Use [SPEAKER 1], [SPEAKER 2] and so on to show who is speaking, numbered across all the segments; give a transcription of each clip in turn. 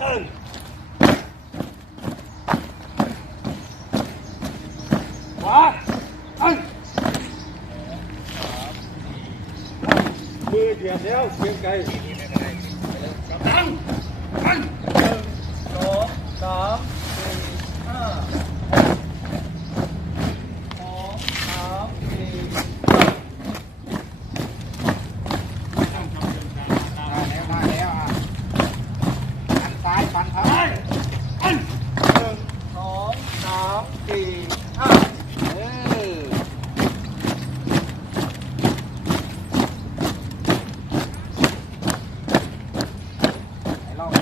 [SPEAKER 1] ตื่นขวาตั้งมือเหยี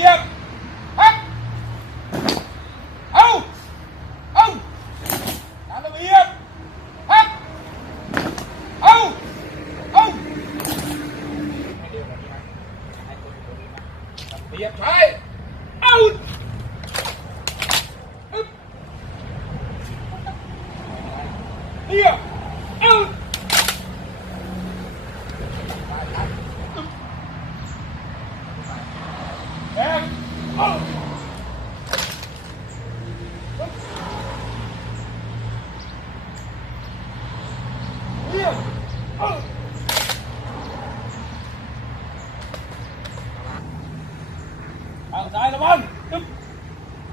[SPEAKER 1] ียบฮักเอาเอาตามระเบียบฮักเอาเอา
[SPEAKER 2] ให้เร็วกว่านี้นะให้คนอยู่ตรงนี้นะ
[SPEAKER 1] เบียบใช้เอาอึ๊บเบียบเอา
[SPEAKER 2] ไปครับ
[SPEAKER 1] แองเอาเบียบเอาทาง ซ้ายระวังอึ๊บ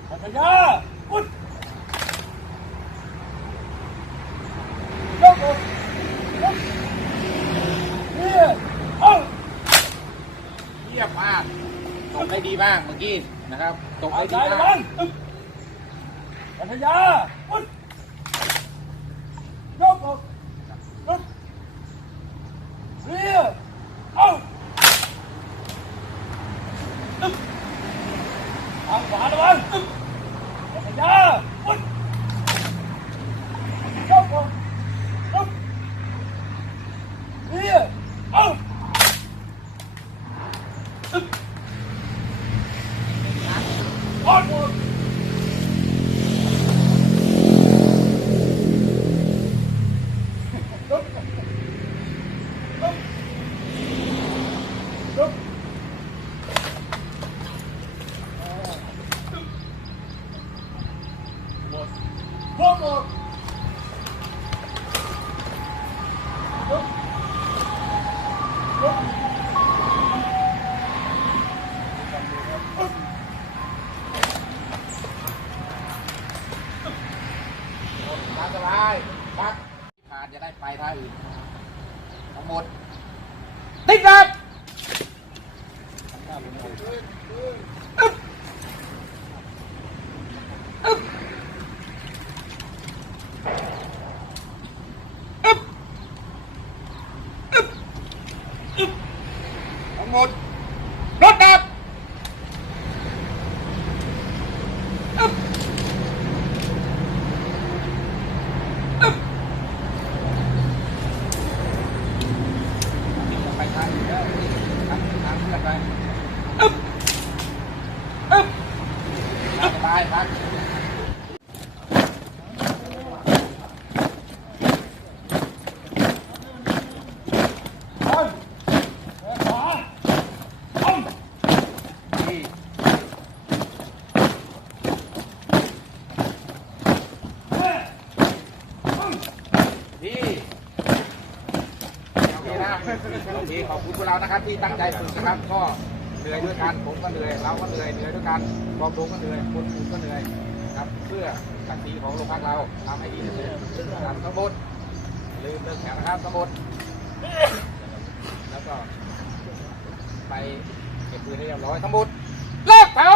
[SPEAKER 1] พัทยาอุดยกอกยกเบียบเอา
[SPEAKER 2] เยี่ยมมากตกได้ดีมากเมื่อกี้นะครับตก
[SPEAKER 1] ทา
[SPEAKER 2] ได้
[SPEAKER 1] ง
[SPEAKER 2] ดี
[SPEAKER 1] ซ้ายระ
[SPEAKER 2] มา
[SPEAKER 1] วั
[SPEAKER 2] ก
[SPEAKER 1] งอึ๊บพัทยาอุดยกอกอึ๊บเบียบเอาอึ๊บทางขวาระวังอึ๊บพัทยาอุดยกอกอึ๊บเบียบเอาอึ๊บ Onward! พวกห
[SPEAKER 2] ลายปักขาดจะได้ไปท่าอื่นทั้งหมดติดครับอึ๊บอึ๊บอึ๊บอึ๊บอึ๊บทั้งหมดรถดับอึ๊บ ไปทาง อึ๊บอึ๊บตายครับ
[SPEAKER 1] ไปขวาอ้อม
[SPEAKER 2] ที่
[SPEAKER 1] แม่อ้อม
[SPEAKER 2] ที่ โอเคขอบคุณพวกเรานะครับที่ตั้งใจฝึกนะครับ ก็เหนื่อยด้วยกันผมก็เหนื่อยเราก็เหนื่อยเหนื่อยด้วยกันกองทุนก็เหนื่อยคนอื่นก็เหนื่อยครับ เพื่อศักดิ์ศรีของโรงพักเราทำให้ดีที่สุดนะครับทั้งหมดลืมเลิกแถวนะครับทั้งหมดแล้วก็ไปเก็บปืนให้เรียบร้อยทั้งหมดเลิกแถว